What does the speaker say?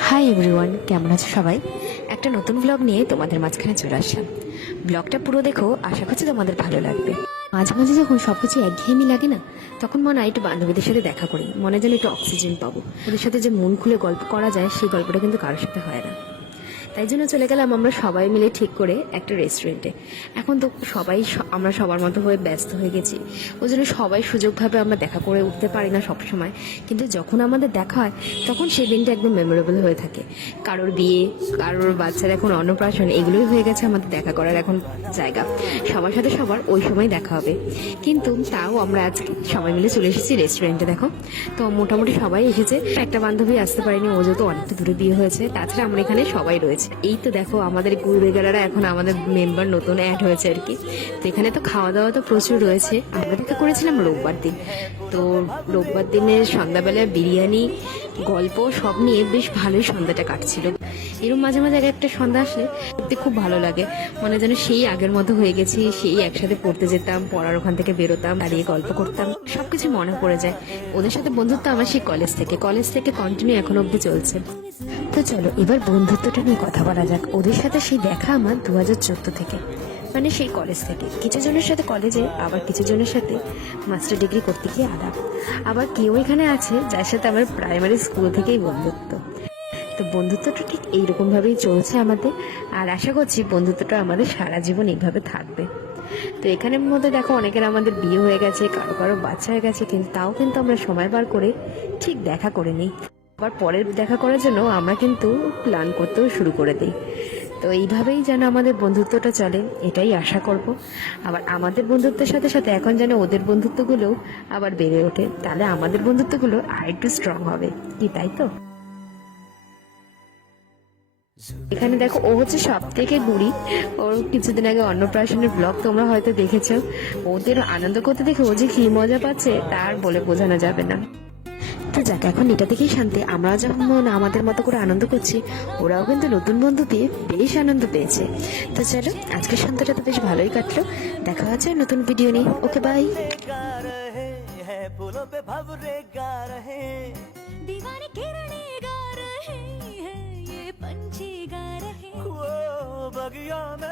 Hi everyone কেমন আছো সবাই? একটা নতুন ব্লগ নিয়ে তোমাদের মাঝখানে চলে আসলাম। ব্লগটা পুরো দেখো, আশা করছি তোমাদের ভালো লাগবে। মাঝে মাঝে যখন সব কিছু একঘেয়েমি লাগে না, তখন মনে হয় একটু বান্ধবীদের সাথে দেখা করি। মনে যেন একটু অক্সিজেন পাবো। ওদের সাথে যে মন খুলে গল্প করা যায়, সেই গল্পটা কিন্তু কারোর সাথে হয় না। তাই জন্য চলে গেলাম আমরা সবাই মিলে ঠিক করে একটা রেস্টুরেন্টে এখন তো সবাই আমরা সবার মতো হয়ে ব্যস্ত হয়ে গেছি। ওই জন্য সবাই সুযোগভাবে আমরা দেখা করে উঠতে পারি না সব সময় কিন্তু যখন আমাদের দেখা হয়, তখন সেই দিনটা একদম মেমোরেবল হয়ে থাকে। কারোর বিয়ে, কারোর বাচ্চার এখন অন্নপ্রাশন, এগুলোই হয়ে গেছে আমাদের দেখা করার এখন জায়গা। সবার সাথে সবার ওই সময় দেখা হবে। কিন্তু তাও আমরা আজকে সবাই মিলে চলে এসেছি রেস্টুরেন্টে দেখো। তো মোটামুটি সবাই এসেছে। একটা বান্ধবী আসতে পারেনি, ও যেহেতু অনেকটা দূরে বিয়ে হয়েছে, তাছাড়া আমরা এখানে সবাই রয়েছে। এই তো দেখো আমাদের গুরুবেগারারা এখন আমাদের মেম্বার নতুন অ্যাড হয়েছে আর কি। তো এখানে তো খাওয়া দাওয়া তো প্রচুর রয়েছে। আমরা দেখা করেছিলাম রোববার দিন। তো রোববার দিনে সন্ধ্যাবেলা বিরিয়ানি, গল্প সব নিয়ে বেশ ভালোই সন্ধ্যাটা কাটছিল। এরকম মাঝে মাঝে এক একটা সন্ধ্যা আসলে দেখতে খুব ভালো লাগে। মনে যেন সেই আগের মতো হয়ে গেছি, সেই একসাথে পড়তে যেতাম, পড়ার ওখান থেকে বেরোতাম, দাঁড়িয়ে গল্প করতাম, সবকিছু মনে পড়ে যায়। ওদের সাথে বন্ধুত্ব আমার সেই কলেজ থেকে। কলেজ থেকে কন্টিনিউ এখন অব্দি চলছে। তো চলো, এবার বন্ধুত্বটা নিয়ে কথা বলা যাক। ওদের সাথে সেই দেখা আমার দু হাজার চোদ্দ থেকে। মানে সেই কলেজ থেকে। কিছু জনের সাথে কলেজে আবার কিছু জনের সাথে মাস্টার ডিগ্রি করতে গিয়ে আলাপ। আবার কেউ এখানে আছে যার সাথে আমার প্রাইমারি স্কুল থেকেই বন্ধুত্ব। তো বন্ধুত্বটা ঠিক এইরকম ভাবেই চলছে আমাদের। আর আশা করছি বন্ধুত্বটা আমাদের সারা জীবন এইভাবে থাকবে। তো এখানের মধ্যে দেখো, অনেকের আমাদের বিয়ে হয়ে গেছে, কারও কারও বাচ্চা হয়ে গেছে, কিন্তু তাও কিন্তু আমরা সময় বার করে ঠিক দেখা করে নিই। আবার পরের দেখা করার জন্য আমরা কিন্তু প্ল্যান করতেও শুরু করে দিই। তো এইভাবেই যেন আমাদের বন্ধুত্বটা চলে, এটাই আশা করব। আবার আমাদের বন্ধুত্বের সাথে সাথে এখন যেন ওদের বন্ধুত্বগুলোও আবার বেড়ে ওঠে, তাহলে আমাদের বন্ধুত্বগুলো আরেকটু স্ট্রং হবে। কি তাই তো? এখানে দেখো, ও হচ্ছে সব থেকে বুড়ি। ওর কিছুদিন আগে অন্নপ্রাশনের ব্লগ তোমরা হয়তো দেখেছ। ওদের আনন্দ করতে দেখে ও যে কি মজা পাচ্ছে, তার বলে বোঝানো যাবে না। তো যাক এখন এটা থেকেই শান্তি আমরা যেমন আমাদের মতো করে আনন্দ করছি ওরাও কিন্তু নতুন বন্ধু পেয়ে বেশ আনন্দ পেয়েছে তো চলো আজকের সন্ধ্যাটা তো বেশ ভালোই কাটলো দেখা হচ্ছে নতুন ভিডিও নিয়ে ওকে বাই गा रहे हैं पुलों पे भवरे गा रहे दीवाने किरणे गा रहे हैं ये पंछी गा रहे हैं वो बगिया में